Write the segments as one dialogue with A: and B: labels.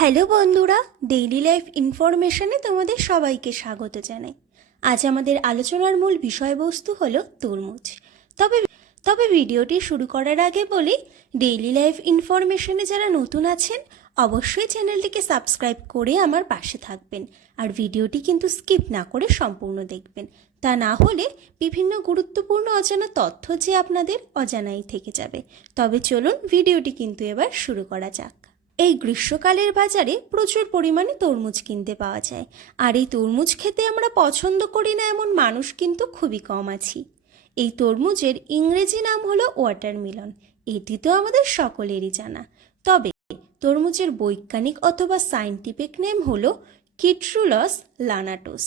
A: Hello বন্ধুরা daily life ইনফরমেশনে তোমাদের সবাইকে স্বাগত জানাই। আজ আমাদের আলোচনার মূল বিষয়বস্তু হলো তরমুজ। তবে তবে ভিডিওটি শুরু করার আগে বলি ডেইলি লাইফ ইনফরমেশনে যারা নতুন আছেন, অবশ্যই চ্যানেলটিকে সাবস্ক্রাইব করে আমার পাশে থাকবেন আর ভিডিওটি কিন্তু স্কিপ না করে সম্পূর্ণ দেখবেন। তা না হলে বিভিন্ন গুরুত্বপূর্ণ অজানা তথ্য যে আপনাদের অজানাই থেকে যাবে। তবে চলুন ভিডিওটি কিন্তু এবার শুরু করা যাক। এই গ্রীষ্মকালের বাজারে প্রচুর পরিমাণে তরমুজ কিনতে পাওয়া যায়। আর এই তরমুজ খেতে আমরা পছন্দ করি না এমন মানুষ কিন্তু খুবই কম আছি। এই তরমুজের ইংরেজি নাম হলো ওয়াটারমেলন এটি তো আমাদের সকলেরই জানা। তবে তরমুজের বৈজ্ঞানিক অথবা সাইন্টিফিক নেম হলো কিট্রুলস লানাটোস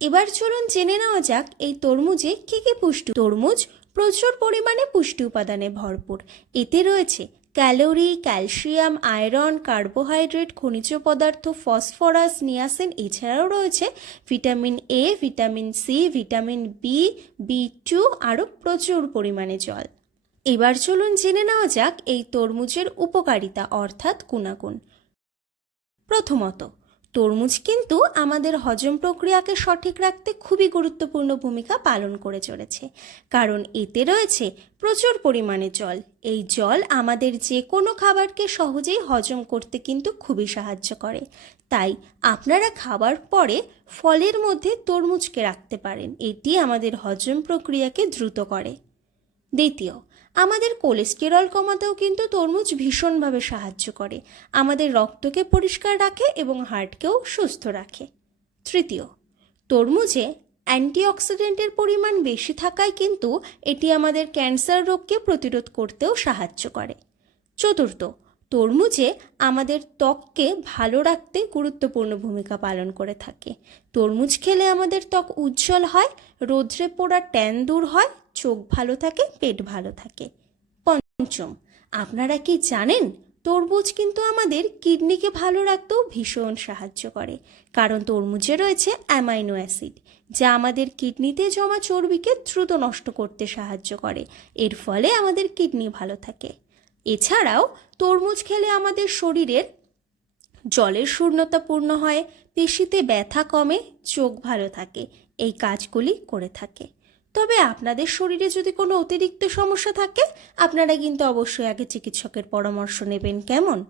A: এবার চলুন জেনে নেওয়া যাক, এই তরমুজে কী কী পুষ্টি তরমুজ প্রচুর পরিমাণে পুষ্টি উপাদানে ভরপুর। এতে রয়েছে ক্যালোরি, ক্যালসিয়াম, আয়রন, কার্বোহাইড্রেট, খনিজ পদার্থ, ফসফরাস, নিয়াসিন এছাড়াও রয়েছে। Vitamin A vitamin C vitamin B B two আরও প্রচুর পরিমাণে জল। এবার চলুন জেনে নেওয়া যাক এই তরমুজের উপকারিতা, অর্থাৎ গুণাগুণ। প্রথমত তরমুজ কিন্তু আমাদের হজম প্রক্রিয়াকে সঠিক রাখতে খুবই গুরুত্বপূর্ণ ভূমিকা পালন করে চলেছে। কারণ এতে রয়েছে প্রচুর পরিমাণে জল। এই জল আমাদের যে কোনো খাবারকে সহজেই হজম করতে কিন্তু খুবই সাহায্য করে। তাই আপনারা খাবার পরে ফলের মধ্যে তরমুজকে রাখতে পারেন। এটি আমাদের হজম প্রক্রিয়াকে দ্রুত করে। দ্বিতীয় আমাদের কোলেস্টেরল কমাতেও কিন্তু তরমুজ ভীষণভাবে সাহায্য করে। আমাদের রক্তকে পরিষ্কার রাখে এবং হার্টকেও সুস্থ রাখে। তৃতীয়, তরমুজে অ্যান্টিঅক্সিডেন্টের পরিমাণ বেশি থাকায় কিন্তু এটি আমাদের ক্যান্সার রোগকে প্রতিরোধ করতেও সাহায্য করে। চতুর্থ, তরমুজে আমাদের ত্বককে ভালো রাখতে গুরুত্বপূর্ণ ভূমিকা পালন করে থাকে। তরমুজ খেলে আমাদের ত্বক উজ্জ্বল হয়, রোদ্রে পোড়া ট্যান দূর হয় চোখ ভালো থাকে, পেট ভালো থাকে। পঞ্চম, আপনারা কি জানেন? তরমুজ কিন্তু আমাদের কিডনিকে ভালো রাখতেও ভীষণ সাহায্য করে, কারণ তরমুজে রয়েছে অ্যামাইনো অ্যাসিড, যা আমাদের কিডনিতে জমা চর্বিকে দ্রুত নষ্ট করতে সাহায্য করে, এর ফলে আমাদের কিডনি ভালো থাকে। এছাড়াও, তরমুজ খেলে আমাদের শরীরের জলের শূন্যতা পূর্ণ হয়, পেশিতে ব্যথা কমে, চোখ ভালো থাকে, এই কাজগুলি করে থাকে। তবে আপনাদের শরীরে যদি কোনো অতিরিক্ত সমস্যা থাকে, আপনারা কিন্তু অবশ্যই আগে চিকিৎসকের পরামর্শ নেবেন। কেমন?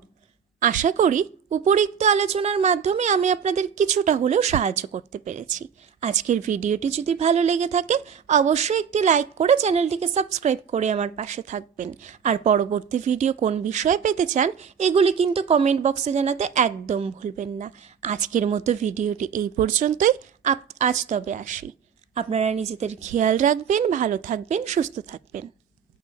A: আশা করি উপরিক্ত আলোচনার মাধ্যমে আমি আপনাদের কিছুটা হলেও সাহায্য করতে পেরেছি। আজকের ভিডিওটি যদি ভালো লেগে থাকে, অবশ্যই একটি লাইক করে চ্যানেলটিকে সাবস্ক্রাইব করে আমার পাশে থাকবেন। আর পরবর্তী ভিডিও কোন বিষয়ে পেতে চান, এগুলি কিন্তু কমেন্ট বক্সে জানাতে একদম ভুলবেন না। আজকের মতো ভিডিওটি এই পর্যন্তই। আজ তবে আসি। আপনারা নিজেদের খেয়াল রাখবেন ভালো থাকবেন সুস্থ থাকবেন।